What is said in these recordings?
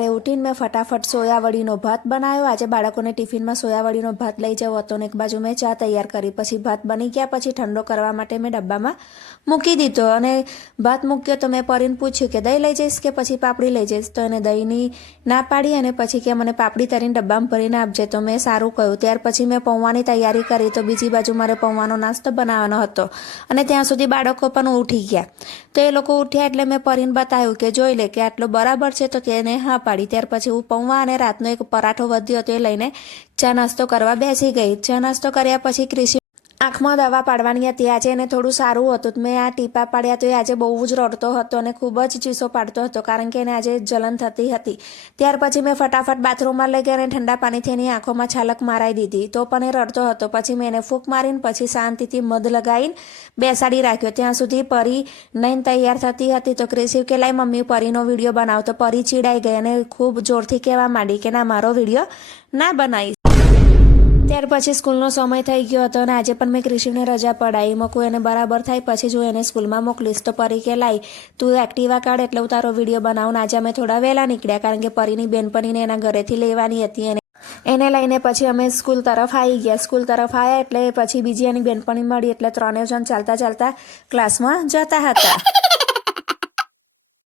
ઉઠીને મેં ફટાફટ સોયાવડીનો ભાત બનાવ્યો। આજે બાળકોને ટિફિનમાં સોયાવડીનો ભાત લઈ જવો હતો ને એક બાજુ મેં ચા તૈયાર કરી। પછી ભાત બની ગયા પછી ઠંડો કરવા માટે મેં ડબ્બામાં મૂકી દીધો અને ભાત મૂક્યો તો મેં પરીને પૂછ્યું કે દહીં લઈ જઈશ કે પછી પાપડી લઈ જઈશ, તો એને દહીંની ના પાડી અને પછી કે મને પાપડી તરીને ડબ્બામાં ભરીને આપજે, તો મેં સારું કહ્યું। ત્યાર પછી મેં પૌવાની તૈયારી કરી, તો બીજી બાજુ મારે પૌવાનો નાસ્તો બનાવવાનો હતો અને ત્યાં સુધી બાળકો પણ ઉઠી ગયા। તો એ લોકો ઉઠ્યા એટલે મેં પરીને બતાવ્યું કે જોઈ લે કે આટલો બરાબર છે, તો તેને હા પાડી। ત્યાર પછી હું પૌવા અને રાતનો એક પરાઠો વધ્યો હતો એ લઈને ચા નાસ્તો કરવા બેસી ગઈ। ચા નાસ્તો કર્યા પછી ક્રિશી આંખમાં દવા પાડવાની હતી। આજે એને થોડું સારું હતું, તો મેં આ ટીપા પાડ્યા તો એ આજે બહુ જ રડતો હતો અને ખૂબ જ ચીસો પાડતો હતો કારણ કે એને આજે જલન થતી હતી। ત્યાર પછી મેં ફટાફટ બાથરૂમમાં લઈ ગઈ અને ઠંડા પાણીથી એની આંખોમાં છાલક મારાઈ દીધી, તો પણ એ રડતો હતો। પછી મેં એને ફૂંક મારીને પછી શાંતિથી મધ લગાવીને બેસાડી રાખ્યો। ત્યાં સુધી પરી નહીં તૈયાર થતી હતી, તો ક્રિશી કે લાઈ મમ્મી પરીનો વિડીયો બનાવ, તો પરી ચીડાઈ ગઈ અને ખૂબ જોરથી કહેવા માંડી કે ના, મારો વિડીયો ના બનાવીશ। ત્યાર પછી સ્કૂલનો સમય થઈ ગયો હતો અને આજે પણ મેં ક્રિશીને રજા પડાવી। મૂકું એને બરાબર થાય પછી જો એને સ્કૂલમાં મોકલીશ, તો પરી કે લાઈ તું એક્ટિવા કાઢ એટલે હું તારો વિડીયો બનાવું। આજે અમે થોડા વહેલા નીકળ્યા કારણ કે પરીની બેનપણીને એના ઘરેથી લેવાની હતી એને લઈને પછી અમે સ્કૂલ તરફ આવી ગયા। સ્કૂલ તરફ આવ્યા એટલે પછી બીજી એની બેનપણી મળી એટલે ત્રણેય જણ ચાલતા ચાલતા ક્લાસમાં જતા હતા।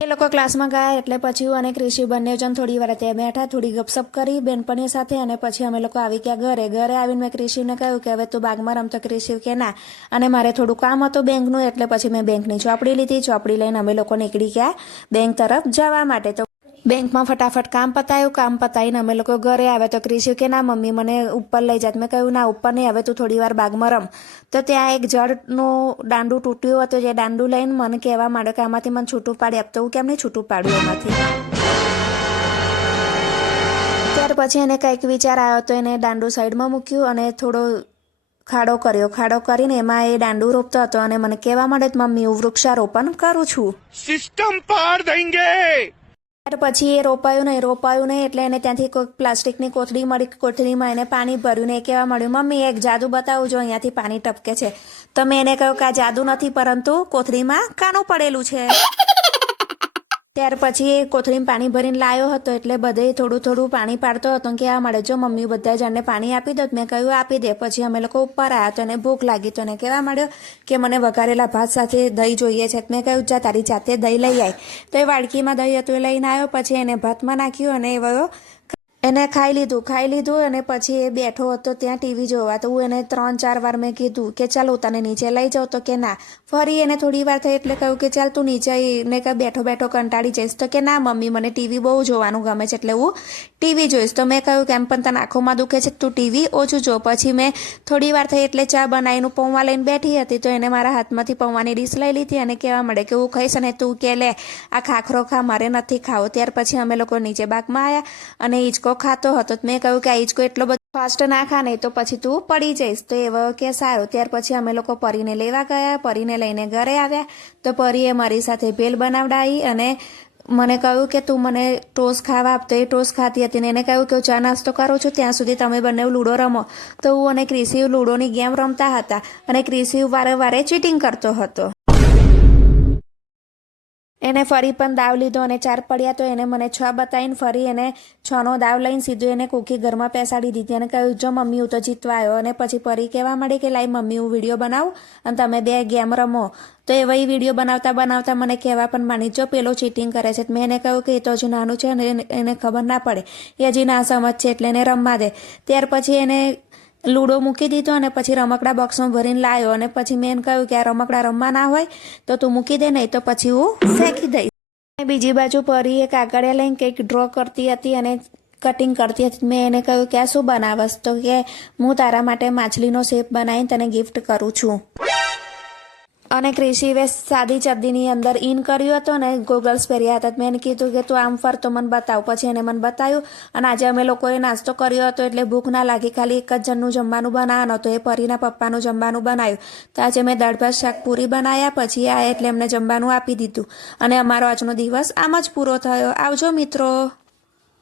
એ લોકો ક્લાસમાં ગયા એટલે પછી હું અને ક્રિશી બંને જણ થોડી વાર ત્યાં બેઠા, થોડી ગપસપ કરી બેનપણીઓ સાથે અને પછી અમે લોકો આવી ગયા ઘરે। ઘરે આવીને મેં ક્રિશીને કહ્યું કે હવે તું બાગમાં રમ, તો ક્રિશી કે ના, અને મારે થોડું કામ હતું બેંકનું એટલે પછી મેં બેંકની ચોપડી લીધી। ચોપડી લઈને અમે લોકો નીકળી ગયા બેંક તરફ જવા માટે। તો બેંકમાં ફટાફટ કામ પતાવ્યું, કામ પતાવીને અમે લોકો ઘરે આવ્યા। તો ક્રિશી કે ના મમ્મી મને ઉપર લઈ જાત। મેં કહ્યું ના, ઉપર નહીં, હવે તું થોડી વાર બાગમાં રમ। તો ત્યાં એક ઝાડનું દાંડું તૂટ્યું હતું, જે દાંડું લઈને મને કહેવા માંડ્યો કે આમાંથી મને છૂટું પાડી આપ, તો હું કેમ નહીં છૂટું પાડું એમાંથી। ત્યાર પછી એને કંઈક વિચાર આવ્યો તો એને દાંડું સાઈડમાં મૂક્યું અને થોડો ખાડો કર્યો। ખાડો કરીને એમાં એ દાંડું રોપતો હતો અને મને કહેવા માંડ્યો મમ્મી હું વૃક્ષારોપણ કરું છું, સિસ્ટમ પાર દેંગે। ત્યાર પછી એ રોપાયું નહીં એટલે એને ત્યાંથી કોઈ પ્લાસ્ટિકની કોથળી મળી, કોથળીમાં એને પાણી ભર્યું ને એ કહેવા મળ્યું મમ્મી એક જાદુ બતાવું જો અહીંયાથી પાણી ટપકે છે। તો મેં એને કહ્યું કે આ જાદુ નથી પરંતુ કોથળીમાં કાનું પડેલું છે। ત્યાર પછી એ કોથળીમાં પાણી ભરીને લાવ્યો હતો એટલે બધે થોડું થોડું પાણી પાડતો હતો કે આ મળે જો મમ્મી બધા જણને પાણી આપી દો। મેં કહ્યું આપી દે। પછી અમે લોકો ઉપર આવ્યા તો એને ભૂખ લાગી, તો એને કહેવા માંડ્યો કે મને વઘારેલા ભાત સાથે દહીં જોઈએ છે। મેં કહ્યું જા તારી જાતે દહીં લઈ આવી। તો એ વાડકીમાં દહીં હતું એ લઈને આવ્યો, પછી એને ભાતમાં નાખ્યું અને એ વયો એને ખાઈ લીધું અને પછી એ બેઠો હતો ત્યાં ટીવી જોવા। તો હું એને 3-4 વાર મેં કીધું કે ચાલ હું તને નીચે લઈ જાઉં, તો કે ના। ફરી એને થોડી વાર થઈ એટલે કહ્યું કે ચાલ તું નીચે ને કે બેઠો બેઠો કંટાળી જઈશ, તો કે ના મમ્મી મને ટીવી બહુ જોવાનું ગમે છે એટલે હું ટીવી જોઈશ। તો મેં કહ્યું કે એમ પણ તને આંખોમાં દુખે છે તું ટીવી ઓછું જો। પછી મેં થોડી વાર થઈ એટલે ચા બનાવીને પૌવા લઈને બેઠી હતી, તો એને મારા હાથમાંથી પૌવાની ડીશ લઈ લીધી અને કહેવા મળે કે હું ખાઈશ અને તું કે લે આ ખાખરો ખા, મારે નથી ખાવો। ત્યાર પછી અમે લોકો નીચે બાગમાં આવ્યા અને હિંચકો ખાતો હતો। મેં કહ્યું કે આ હિંચકો એટલો બધો ફાસ્ટ ના ખા નહીં તો પછી તું પડી જઈશ, તો એવો કે સારું। ત્યાર પછી અમે લોકો પરીને લેવા ગયા, પરીને લઈને ઘરે આવ્યા તો પરીએ મારી સાથે ભેલ બનાવડાવી અને મને કહ્યું કે તું મને ટોસ ખાવા આપ, તો એ ટોસ ખાતી હતી ને એને કહ્યું કે હું ચા નાસ્તો કરું છું ત્યાં સુધી તમે બંને લૂડો રમો। તો હું અને ક્રિશી લૂડોની ગેમ રમતા હતા અને ક્રિશી વારે ચીટિંગ કરતો હતો। એને ફરી પણ દાવ લીધો અને 4 પડ્યા તો એને મને 6 બતાવીને ફરી એને 6નો દાવ લઈને સીધું એને કોકી ઘરમાં પેસાડી દીધી અને કહ્યું જો મમ્મી હું તો જીતવા આવ્યો। અને પછી પરી કહેવા માંડી કે લાઈ મમ્મી હું વિડીયો બનાવું અને તમે બે ગેમ રમો। તો એ વહી વિડીયો બનાવતા મને કહેવા પણ માંડી જો પેલો ચીટિંગ કરે છે। મેં એને કહ્યું કે એ તો હજુ નાનું છે અને એને ખબર ના પડે, એ હજી ના સમજ છે એટલે એને રમવા દે। ત્યાર પછી એને લૂડો મૂકી દીધો અને પછી રમકડા બોક્સમાં ભરીને લાવ્યો અને પછી મેં એને કહ્યું કે આ રમકડા રમવા ના હોય તો તું મૂકી દે, નહીં તો પછી હું ફેંકી દઈશ। બીજી બાજુ પરી એક કાગળિયા લઈને કંઈક ડ્રો કરતી હતી અને કટિંગ કરતી હતી। મેં એને કહ્યું કે આ શું બનાવસ, તો કે હું તારા માટે માછલીનો શેપ બનાવીને તને ગિફ્ટ કરું છું। અને ક્રિશીએ સાદી ચડ્ડીની અંદર ઇન કર્યું હતું અને ગોગલ્સ પહેર્યા હતા। મેં એને કીધું કે તું આમ ફર તો મને બતાવ। પછી એને મને બતાવ્યું અને આજે અમે લોકોએ નાસ્તો કર્યો હતો એટલે ભૂખ ના લાગી, ખાલી એક જ જણનું જમવાનું બનાવવાનું હતું, એ પરીના પપ્પાનું જમવાનું બનાવ્યું। તો આજે મેં દાળ ભાત શાક પૂરી બનાવ્યા, પછી આ એટલે એમને જમવાનું આપી દીધું અને અમારો આજનો દિવસ આમ જ પૂરો થયો। આવજો મિત્રો।